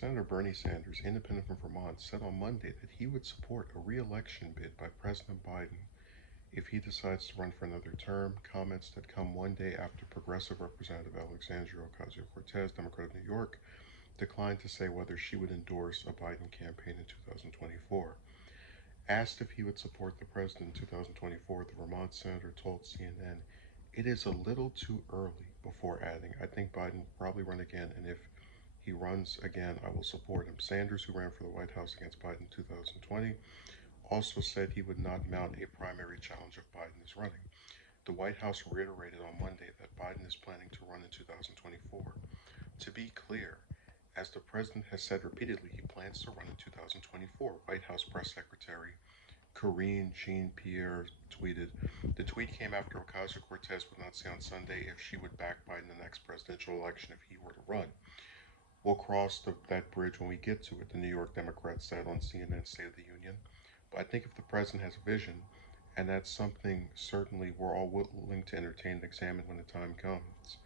Senator Bernie Sanders, independent from Vermont, said on Monday that he would support a re-election bid by President Biden if he decides to run for another term. Comments that come one day after Progressive Representative Alexandria Ocasio-Cortez, Democrat of New York, declined to say whether she would endorse a Biden campaign in 2024. Asked if he would support the president in 2024, the Vermont senator told CNN, "It is a little too early," before adding, "I think Biden will probably run again, and if he runs again, I will support him." Sanders, who ran for the White House against Biden in 2020, also said he would not mount a primary challenge if Biden is running. The White House reiterated on Monday that Biden is planning to run in 2024. To be clear, as the president has said repeatedly, he plans to run in 2024. White House Press Secretary Karine Jean-Pierre tweeted. The tweet came after Ocasio-Cortez would not say on Sunday if she would back Biden in the next presidential election if he were to run. "We'll cross that bridge when we get to it," the New York Democrat said on CNN's State of the Union. "But I think if the president has a vision, and that's something certainly we're all willing to entertain and examine when the time comes."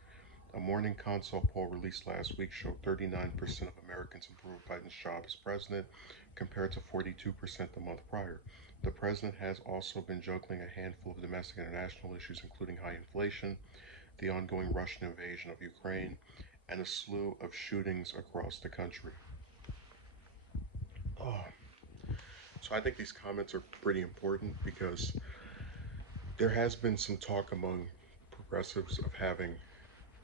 A Morning Consult poll released last week showed 39% of Americans approve Biden's job as president, compared to 42% the month prior. The president has also been juggling a handful of domestic and international issues, including high inflation, the ongoing Russian invasion of Ukraine, and a slew of shootings across the country. Oh. So I think these comments are pretty important because there has been some talk among progressives of having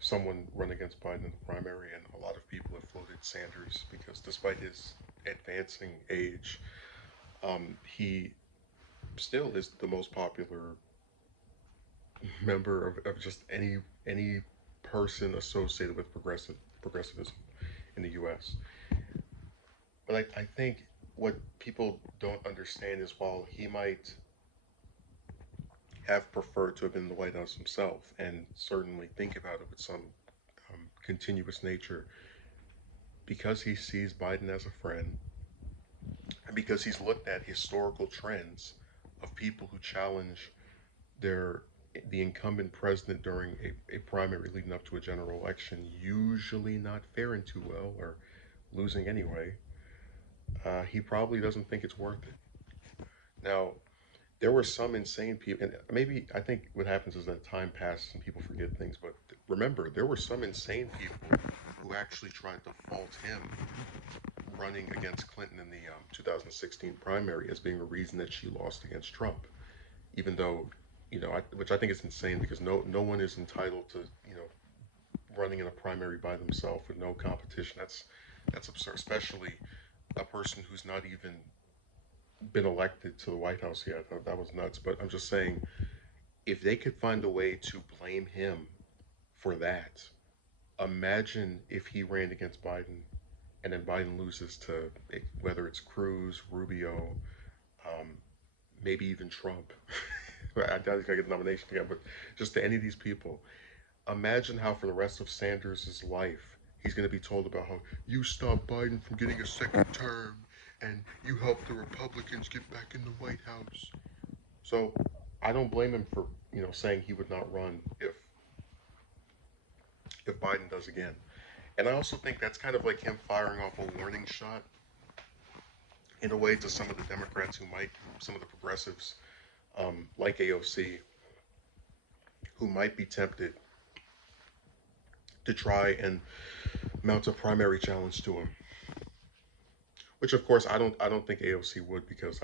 someone run against Biden in the primary, and a lot of people have floated Sanders because despite his advancing age, he still is the most popular member of just any person associated with progressivism in the U.S. But I think what people don't understand is while he might have preferred to have been in the White House himself and certainly think about it with some continuous nature, because he sees Biden as a friend and because he's looked at historical trends of people who challenge their the incumbent president during a primary leading up to a general election, usually not faring too well or losing anyway, he probably doesn't think it's worth it. Now, there were some insane people, and maybe I think what happens is that time passes and people forget things. But remember, there were some insane people who actually tried to fault him running against Clinton in the 2016 primary as being a reason that she lost against Trump, even though, which I think is insane because no one is entitled to running in a primary by themselves with no competition. That's absurd, especially a person who's not even been elected to the White House yet. That was nuts. But I'm just saying, if they could find a way to blame him for that, imagine if he ran against Biden and then Biden loses to whether it's Cruz, Rubio, um, maybe even Trump. I doubt he's gonna get the nomination again, but just to any of these people, imagine how for the rest of Sanders' life he's gonna be told about how you stopped Biden from getting a second term and you helped the Republicans get back in the White House. So I don't blame him for saying he would not run if Biden does again. And I also think that's kind of like him firing off a warning shot in a way to some of the Democrats some of the progressives, like AOC, who might be tempted to try and mount a primary challenge to him. Which of course I don't think AOC would because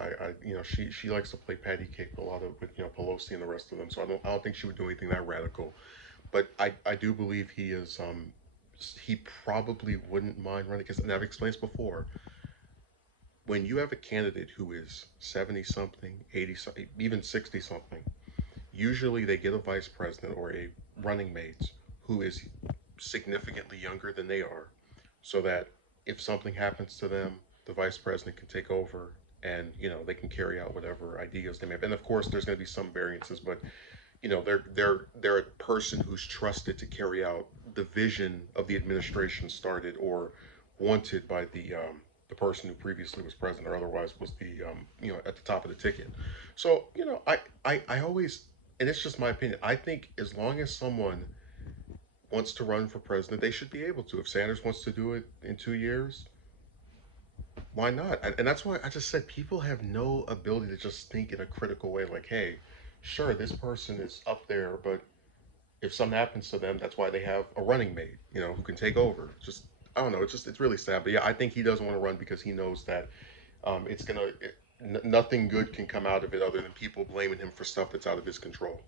she likes to play patty cake a lot with Pelosi and the rest of them. So I don't think she would do anything that radical. But I do believe he probably wouldn't mind running because, and I've explained this before, when you have a candidate who is 70 something, 80 something, even 60 something, usually they get a vice president or a running mate who is significantly younger than they are, so that if something happens to them, the vice president can take over and they can carry out whatever ideas they may have. And of course, there's going to be some variances, but they're a person who's trusted to carry out the vision of the administration started or wanted by the person who previously was president or otherwise was the at the top of the ticket. So I always, and it's just my opinion, I think as long as someone wants to run for president, they should be able to. If Sanders wants to do it in 2 years, Why not? And that's why I just said people have no ability to just think in a critical way. Like, hey, sure, this person is up there, but if something happens to them, that's why they have a running mate, who can take over. Just I don't know. It's really sad. But yeah, I think he doesn't want to run because he knows that it's nothing good can come out of it other than people blaming him for stuff that's out of his control.